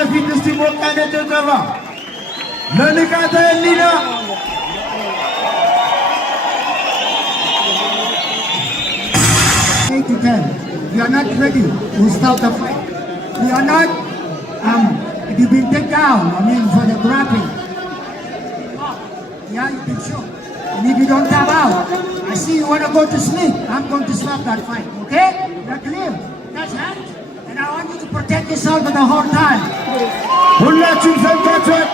በፊት እስቲ ሞቅ ያለ ጭብጨባ ለንቃተ ህሊና። 8 to 10. We are not ready to start the fight. We are not, if you've been taken down, for the grappling. Yeah, you've been shot. And if you don't tap out, I see you want to go to sleep. I'm going to stop that fight, okay? You're clear. That's it. And I want you to protect yourself the whole time. ሁላችሁም ሰምታችኋል።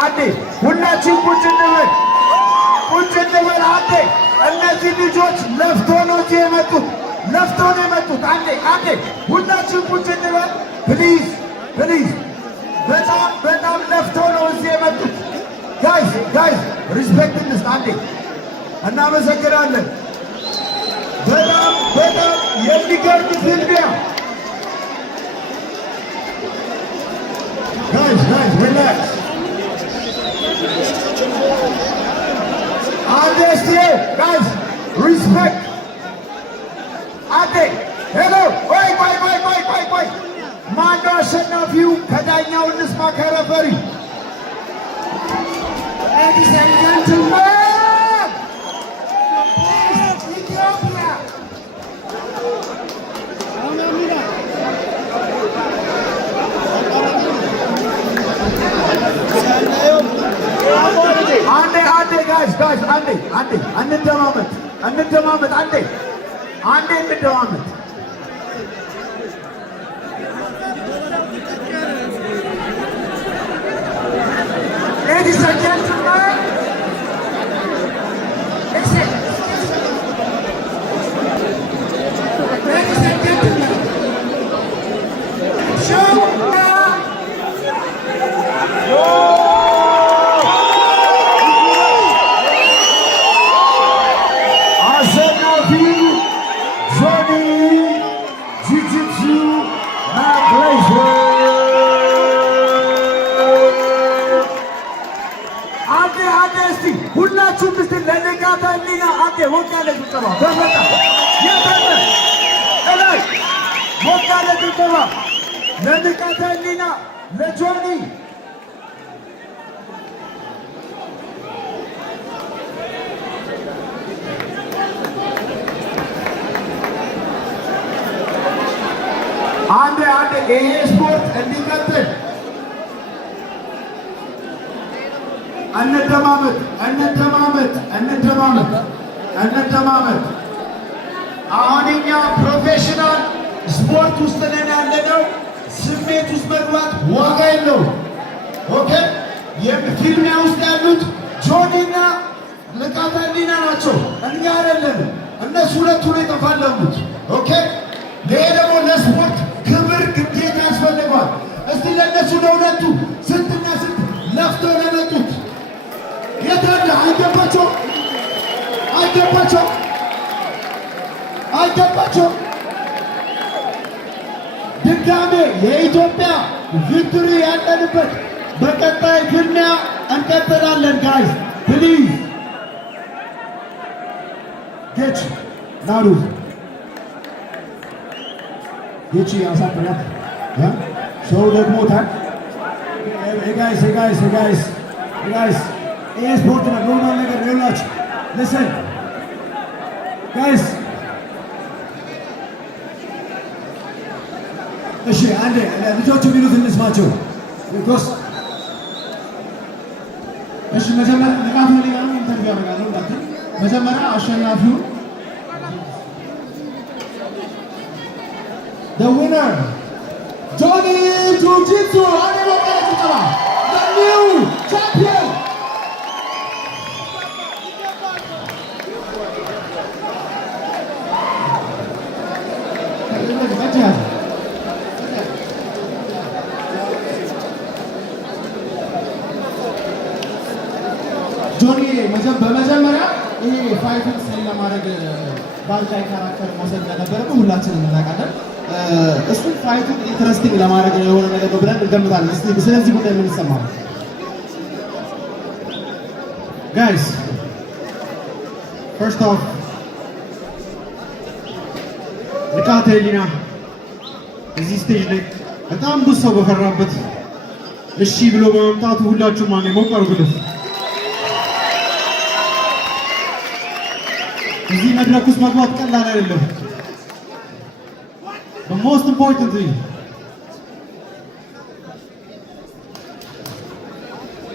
አንዴ ሁላችን ቁጭ እንበል አንዴ። እነዚህ ልጆች ለፍቶ ነው እዚህ የመጡት፣ አንዴ ሁላችን ቁጭ እንበል ፕሊዝ። በጣም ለፍቶ ነው እዚህ የመጡት። ጋይስ ሪስፔክት እንስጥ አንዴ። እናመሰግናለን። በጣም የሚገርም ፊልሚያ። ጋይስ ሪላክስ አንዴ እስቲ ጋይስ ሪስፔክት አንዴ። ሄሎ ቆይ ማነው አሸናፊው? ከዳኛው እንስማ ከረፈሪ። Ladies and gentlemen, please, Ethiopia. አንዴ ጋይስ እንደማመጥ አንዴ እንደማመጥ። Ladies and gentlemen, listen. Ladies and gentlemen, show አሸናፊው ጆኒ ጂጂትሱ ናግሌሽን። አንዴ እስቲ ሁላችሁም እስቲ ለንቃተ ህሊና አንዴ ሞቅ ያለ ጭብጨባ በፈጣ የታለ እላይ ሞቅ ያለ ጭብጨባ ለንቃተ ህሊና ለጆኒ። አንዴ ይሄ ስፖርት እንዲቀጥል እንደማመጥ። አሁን እኛ ፕሮፌሽናል ስፖርት ውስጥ ነን ያለነው። ስሜት ውስጥ መግባት ዋጋ የለውም። ኦኬ፣ ፊልሚያ ውስጥ ያሉት ጆኒና ንቃተ ህሊና ናቸው፣ እኛ አይደለንም። እነሱ ሁለቱ ነው የተፋለሙት። ኦኬ፣ ይሄ ደግሞ ለስፖርት ክብር ግዴታ ያስፈልገዋል። እስቲ ለእነሱ ለሁለቱ ስንትና ስንት ለፍተው ለመጡት የታለ አይገባቸው። ድጋሜ የኢትዮጵያ ቪክቶሪ ያለንበት በቀጣይ ፍልሚያ እንቀጥላለን። ጋይስ ፕሊዝ ጌች ናሩ ጌች ያሳጥራት ሰው ደግሞታል። ጋይስ ይሄ ስፖርት ነው፣ ኖርማል ነገር ይኸውላችሁ። ሊስን ጋይስ፣ እሺ አንዴ ልጆቹ የሚሉት እንስማቸው። እሺ መጀመሪያ ንቃተ ህሊና ኢንተርቪው ያደርጋለሁ። እንዳትል መጀመሪያ አሸናፊው the winner ጆኒ ጂጂትሱ አንዴ ወጣ ጭብጨባ the new champion ጆኒ በመጀመሪያ ይሄ ፋይቱን ስለ ለማድረግ ባልዳይ ካራክተር መውሰድ እንደነበረብን ሁላችንም እናውቃለን። እሱን ፋይቱን ኢንትረስቲንግ ለማድረግ የሆነ ነገር ነው ብለን እንገምታለን። እስቲ ስለዚህ ጉዳይ ምን ይሰማል? ጋይስ ፈርስት ኦፍ ንቃተ ህሊና እዚህ ስቴጅ ላይ በጣም ብዙ ሰው በፈራበት እሺ ብሎ በመምጣቱ ሁላችሁም ማን ሞቅ አድርጉት። እዚህ መድረክ ውስጥ መግባት ቀላል አይደለም። The most important thing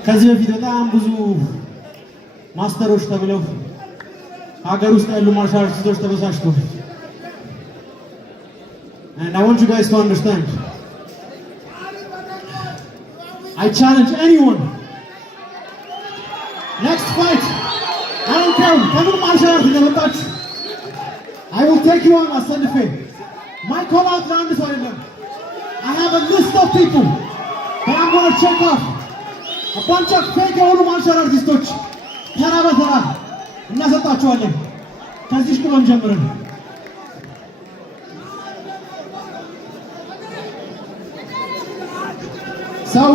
ከዚህ በፊት በጣም ብዙ ማስተሮች ተብለው ሀገር ውስጥ ያሉ ማርሻል አርቲስቶች ተበሳጭተው and I want you guys to understand I challenge anyone Okay, ከምን ማርሻል እንደመጣችሁ I will take you on አሰልፌ my call out ለአንድ ሰው አይደለም. I have a list of people that I'm going to check off. A bunch of fake የሆኑ ማርሻል አርቲስቶች ተራ በተራ እናሰጣችኋለን። ከዚህ ሽኩሎን ጀምረን ሰው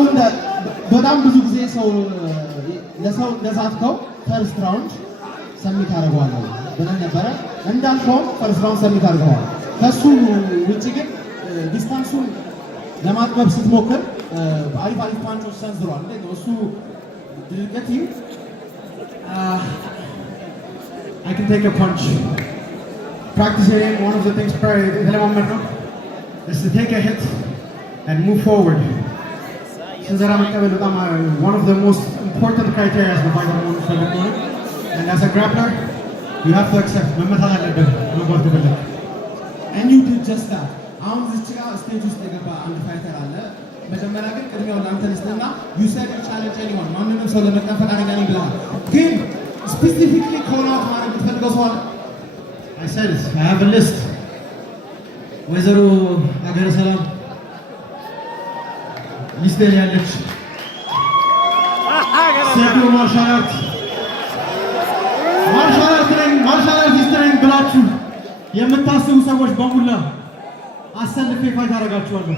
በጣም ብዙ ጊዜ ሰው ለሰው ለዛትከው ፈርስት ራውንድ ሰሚት አደርገዋለሁ ብለን ነበረ። እንዳልከው ፈርስት ራውንድ ሰሚት አድርገዋል። ከሱ ውጪ ግን ዲስታንሱን ለማጥበብ ስትሞክር አሪፍ ፓንቾች ሰንዝሯል። እሱ ድርገት I can take a punch. Practicing one of the things is to take a hit and move forward. One of the most important criteria as and as a grappler, you have to accept. And you did just that. Stage you said you challenge anyone. Specifically call out I said it. I have a list. ወይዘሮ ሀገረ ሰላም ሚስቴር ያለች ሴቶ ማርሻል አርቲስት ነኝ ብላችሁ የምታስቡ ሰዎች በሙላ አሰልፌ ፋይት አደርጋችኋለሁ።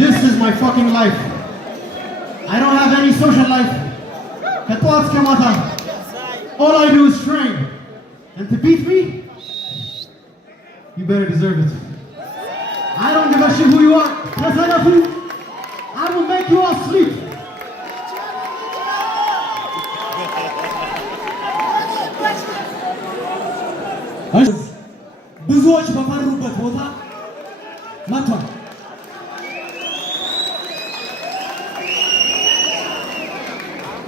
This is my fucking life. I don't have any social life. ከጠዋት እስከ ማታ all I do is train. And to beat me, you better deserve it. I don't give a shit who you are. I will make you all sleep. ብዙዎች በፈሩበት ቦታ መጥቷል።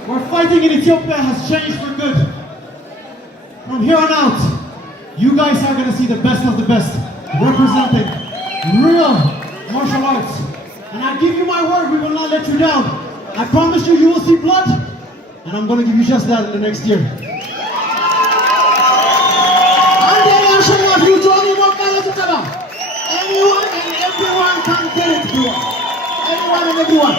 We're fighting in Ethiopia has changed for good. From here on out, you guys are going to see the best of the best representing real martial arts. And I give you my word, we will not let you down. I promise you, you will see blood, and I'm going to give you just that in the next year. Anyone and everyone can get it, bro. Anyone and everyone.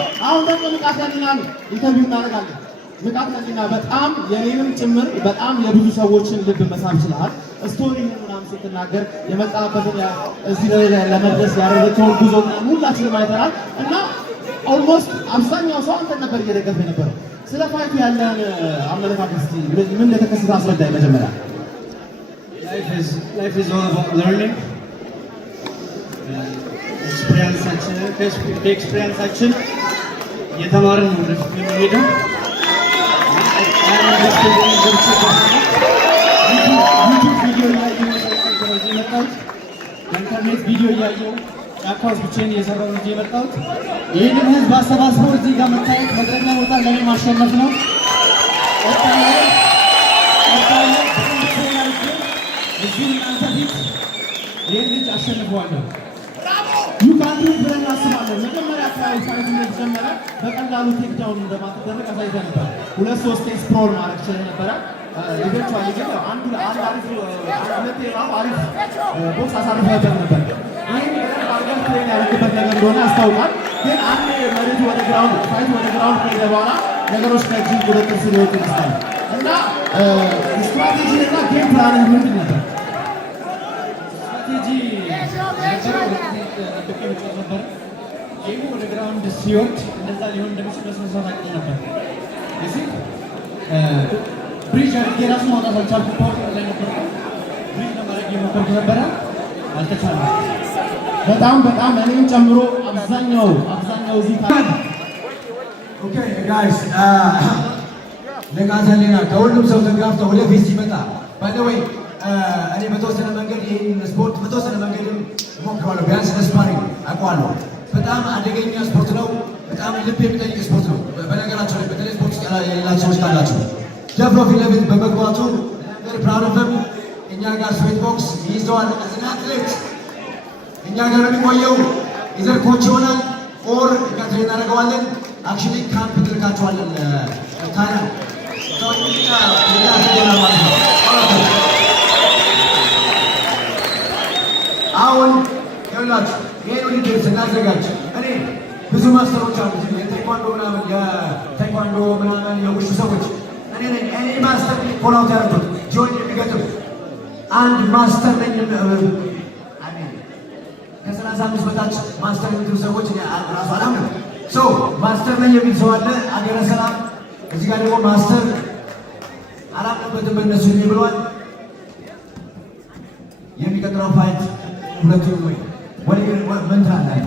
ምቃትና በጣም የኔንም ጭምር በጣም የብዙ ሰዎችን ልብ መሳብ ይችላል። ስቶሪውን ምናምን ስትናገር የመጣበትን እዚህ ላይ ለመድረስ ያደረገውን ጉዞ ሁላችንም አይተናል እና ኦልሞስት አብዛኛው ሰው አንተ ነበር እየደገፈ የነበረው። ስለ ፋይቱ ያለን አመለካከት እስቲ ምን እንደተከሰተ አስረዳኝ መጀመሪያ። Life is all about learning. ኤክስፒሪየንሳችን የተማርን ነው ወደፊት የምንሄደው። ኢንተርኔት ቪዲዮ እያየሁ ጫካ ውስጥ ብቻዬን እየሰራሁ ነው የመጣሁት። ይህንን ህዝብ አሰባስበው እዚህ ጋር መታየት መድረክ ላይ መውጣት ለእኔ ማሸነፍ ነው። እዚህ እናንተ ፊት ይህን ልጅ አሸንፈዋለሁ። ዩካንዱ ብለን እናስባለን። መጀመሪያ አካባቢ ፋይቱ እንደተጀመረ በቀላሉ ቴክዳውን እንደማትደረግ አሳይተህ ነበር። 2-3 ስፕሮል ማድረግ ችለህ ነበረ። ኢቨንቹዋሊ ግን አንድ አሪፍ ቦክስ አሳርፈህበት ነበር። ይህን አርገን ትሬን ያደረግበት ነገር እንደሆነ ያስታውቃል። ግን አንድ መሬቱ ወደ ግራውንድ ፋይቱ ወደ ግራውንድ ከሄደ በኋላ ነገሮች ከእጅ ቁጥጥር ስር ሊወጡ ይመስላል እና ስትራቴጂ እና ጌም ፕላን ምንድን ነበር? ስትራቴጂ ነበር ጌሙ ወደ ግራውንድ ሲወርድ እንደዛ ሊሆን እንደሚችል በስነስርዓት አውቄ ነበር። እዚህ ብሪጅ አድርጌ ራሱ ማውጣት አልቻልኩም። ፓወር ላይ ነበር ብሪጅ ለማድረግ የሞከርኩ ነበረ፣ አልተቻለም። በጣም እኔም ጨምሮ አብዛኛው እዚህ ኦኬ ጋይስ ለጋዛሌና ከሁሉም ሰው ተጋፍተው ወደፊት ሲመጣ ባይዘወይ እኔ በተወሰነ መንገድ ይህን ስፖርት በተወሰነ መንገድም እሞክረዋለሁ። ቢያንስ ለስፓሪንግ አውቀዋለሁ። በጣም አደገኛ ስፖርት ነው። በጣም ልብ የሚጠይቅ ስፖርት ነው። በነገራቸው ላይ በተለይ ስፖርት ውስጥ የሌላቸው ሰዎች ካላቸው ደፍሮ ፊት ለፊት በመግባቱ ፕራውድ ኦፍ ሂም። እኛ ጋር ስዌት ቦክስ ይይዘዋል አዝና አትሌት እኛ ጋር የሚቆየው ኢዘር ኮች ይሆናል ኦር እኛ ትሬን እናደርገዋለን። አክቹዋሊ ካምፕ ትልካቸዋለን ታይላንድ አሁን ይኸውላችሁ ይሄን ውድድር ስናዘጋጅ እኔ ብዙ ማስተሮች አሉ የቴኳንዶ ምናምን የውሹ ሰዎች እኔ ማስተር ኮላውት ያደረጉት ጆይን የሚገጥም አንድ ማስተር ነኝ። ከ35 በታች ማስተር የሚሉ ሰዎች ራሱ አላምንም። ማስተር ነኝ የሚል ሰው አለ አገረ ሰላም። እዚህ ጋር ደግሞ ማስተር አላምንበትም በእነሱ ብለዋል። የሚቀጥለው ፋይት ሁለቱ ወይ ምን ትላለህ?